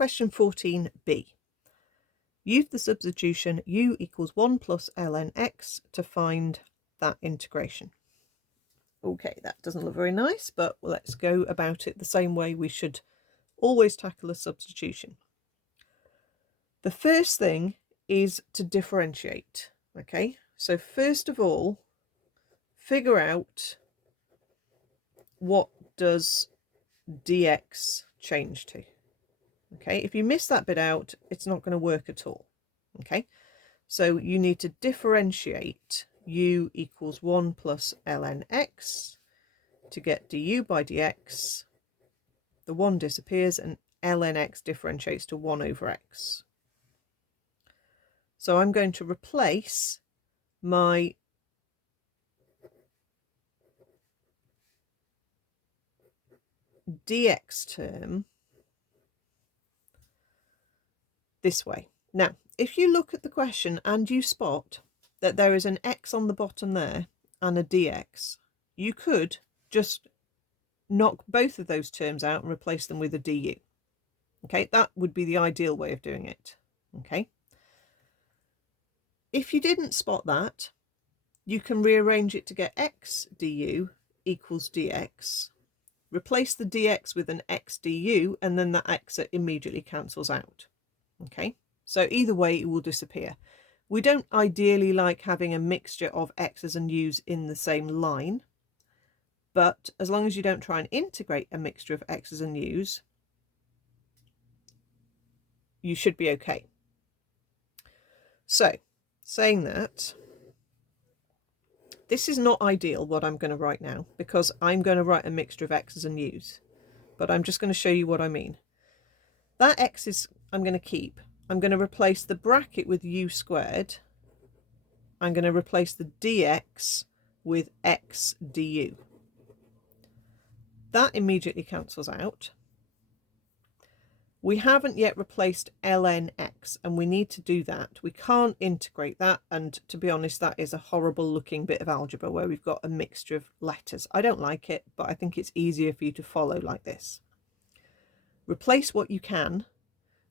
Question 14b. Use the substitution u equals 1 plus ln x to find that integration. Okay, that doesn't look very nice, but let's go about it the same way we should always tackle a substitution. The first thing is to differentiate. Okay, so first of all, figure out what does dx change to. Okay, if you miss that bit out, it's not going to work at all. Okay, so you need to differentiate u equals 1 plus ln x to get du by dx. The 1 disappears and ln x differentiates to 1 over x. So I'm going to replace my dx term this way. Now, if you look at the question and you spot that there is an x on the bottom there and a dx, you could just knock both of those terms out and replace them with a du. Okay, that would be the ideal way of doing it. Okay. If you didn't spot that, you can rearrange it to get x du equals dx. Replace the dx with an x du, and then that x immediately cancels out. Okay, so either way it will disappear. We don't ideally like having a mixture of x's and u's in the same line, but as long as you don't try and integrate a mixture of x's and u's, you should be okay. So, saying that, this is not ideal what I'm going to write now, because I'm going to write a mixture of x's and u's, but I'm just going to show you what I mean. That x is I'm going to keep. I'm going to replace the bracket with u squared. I'm going to replace the dx with x du. That immediately cancels out. We haven't yet replaced ln x, and we need to do that. We can't integrate that, and to be honest, that is a horrible looking bit of algebra where we've got a mixture of letters. I don't like it, but I think it's easier for you to follow like this. Replace what you can,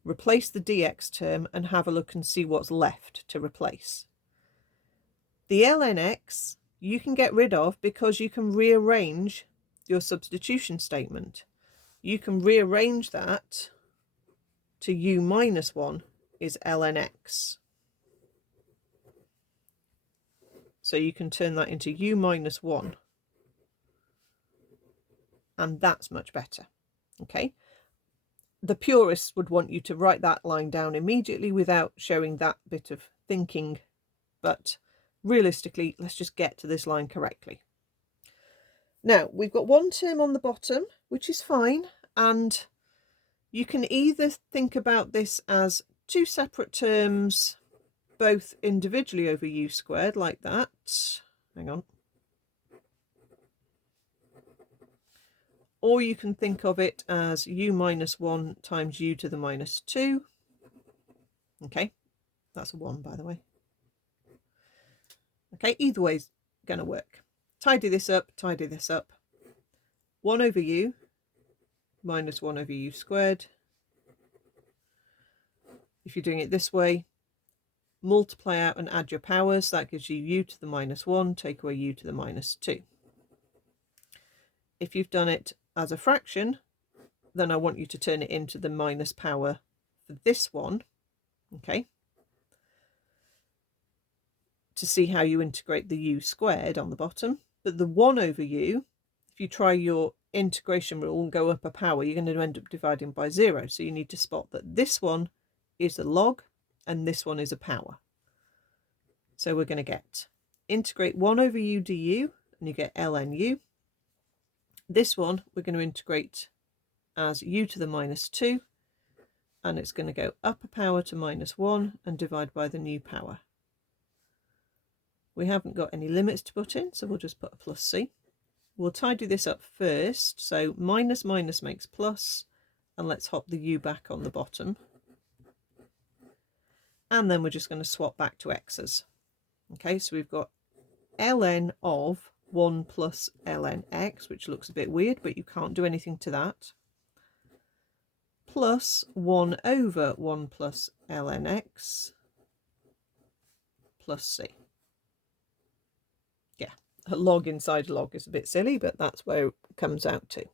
replace the dx term, and have a look and see what's left to replace. The ln x you can get rid of because you can rearrange your substitution statement. You can rearrange that to u minus 1 is ln x. So you can turn that into u minus 1. And that's much better. Okay. The purists would want you to write that line down immediately without showing that bit of thinking. But realistically, let's just get to this line correctly. Now, we've got one term on the bottom, which is fine. And you can either think about this as two separate terms, both individually over u squared, like that. Hang on. Or you can think of it as u minus 1 times u to the minus 2. Okay, that's a 1, by the way. Okay, either way's going to work. Tidy this up, tidy this up. 1 over u minus 1 over u squared. If you're doing it this way, multiply out and add your powers. That gives you u to the minus 1, take away u to the minus 2. If you've done it as a fraction, then I want you to turn it into the minus power for this one, okay, to see how you integrate the u squared on the bottom. But the 1 over u, if you try your integration rule and go up a power, you're going to end up dividing by 0. So you need to spot that this one is a log and this one is a power. So we're going to get integrate 1 over u du, and you get ln u. This one we're going to integrate as u to the minus 2, and it's going to go up a power to minus 1 and divide by the new power. We haven't got any limits to put in, so we'll just put a plus c. We'll tidy this up first, so minus minus makes plus, and let's hop the u back on the bottom. And then we're just going to swap back to x's. Okay, so we've got ln of 1 plus ln x, which looks a bit weird, but you can't do anything to that, plus 1 over 1 plus ln x plus c. Yeah, a log inside a log is a bit silly, but that's where it comes out to.